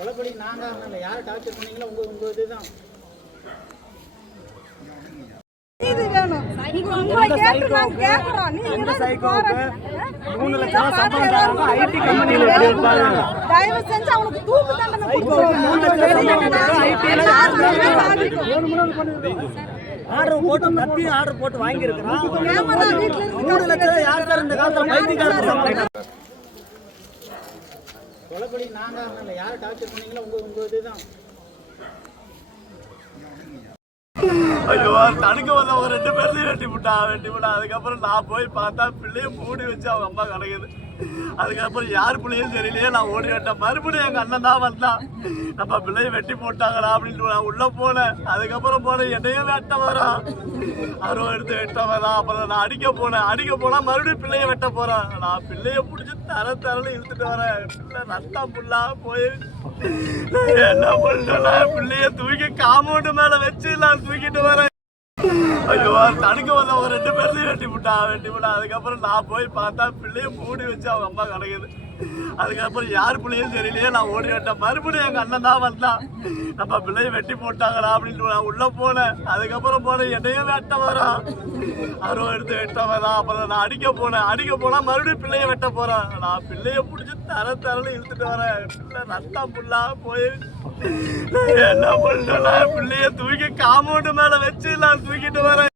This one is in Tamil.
கொலைப்படி நாங்க யாரை டார்ச்சர் பண்ணீங்களோ உங்க இதுதான் இது வேணும். உங்களை கேட்டு நாங்க கேக்குறோம். நீங்க சைக்கோக்கு 3 லட்சம் சம்பளம் தராங்க ஐடி கம்பெனில எப்படி இருப்பாங்க? தயவு செஞ்சு அவங்களுக்கு தூக்கு தண்டனை கொடுங்க. 3 லட்சம் ஐடில ஆர்டர் போட்டு கத்தி ஆர்டர் போட்டு வாங்கி இருக்கறான். 3 லட்சம் யார் தர இந்த காலத்துல பைத்தியக்காரங்க சம்பளம். கொலைப்படி நாங்க யாரை டார்ச்சர் பண்ணீங்களோ உங்க இதுதான் ஐயோ தடுக்க வந்த ஒரு 2 பேர்லையும் வெட்டி விட்டா அதுக்கப்புறம் நான் போய் பார்த்தா பிள்ளைய மூடி வச்சு அவங்க அம்மா கிடக்குது. அதுக்கப்புறம் யார் பிள்ளையும் தெரியலையே நான் ஓடி விட்டேன். மறுபடியும் எங்கள் அண்ணன் தான் வந்தான். நம்ம பிள்ளைய வெட்டி போட்டாங்களா அப்படின்ட்டு நான் உள்ளே போனேன். அதுக்கப்புறம் போனேன் என்னையும் வெட்ட வரான், அருவம் எடுத்து வெட்ட வரான். அப்புறம் நான் அடிக்க போனால் மறுபடியும் பிள்ளைய வெட்ட போகிறேன். நான் பிள்ளைய பிடிச்சி தரன்னு இழுத்துட்டு வரேன். பிள்ளை ரத்தம் புல்லாக போய் என்ன பண்ணுறேன்னா பிள்ளைய தூக்கி காம்பவுண்டு மேலே வச்சு நான் தூக்கிட்டு வரேன். ஐயோ தடுக்க வந்த ஒரு 2 பேர்லையும் வெட்டி விட்டா அதுக்கப்புறம் நான் போய் பார்த்தா பிள்ளைய மூடி வச்சு அவங்க அம்மா கிடக்குது. அதுக்கப்புறம் யார் பிள்ளையும் தெரியலையே நான் ஓடி விட்டேன். மறுபடியும் எங்கள் அண்ணன் தான் வந்தான். நம்ம பிள்ளைய வெட்டி போட்டாங்களா அப்படின்ட்டு நான் உள்ளே போனேன். அதுக்கப்புறம் போனேன் என்னையும் வெட்ட வரான், அருவம் எடுத்து வெட்ட வரான். அப்புறம் நான் அடிக்க போனால் மறுபடியும் பிள்ளைய வெட்ட போகிறேன். நான் பிள்ளைய பிடிச்சி தரன்னு இழுத்துட்டு வரேன். பிள்ளை ரத்தம் புல்லாக போய் என்ன பண்ணுறேன்னா பிள்ளைய தூக்கி காம்பவுண்டு மேலே வச்சு நான் தூக்கிட்டு வரேன்.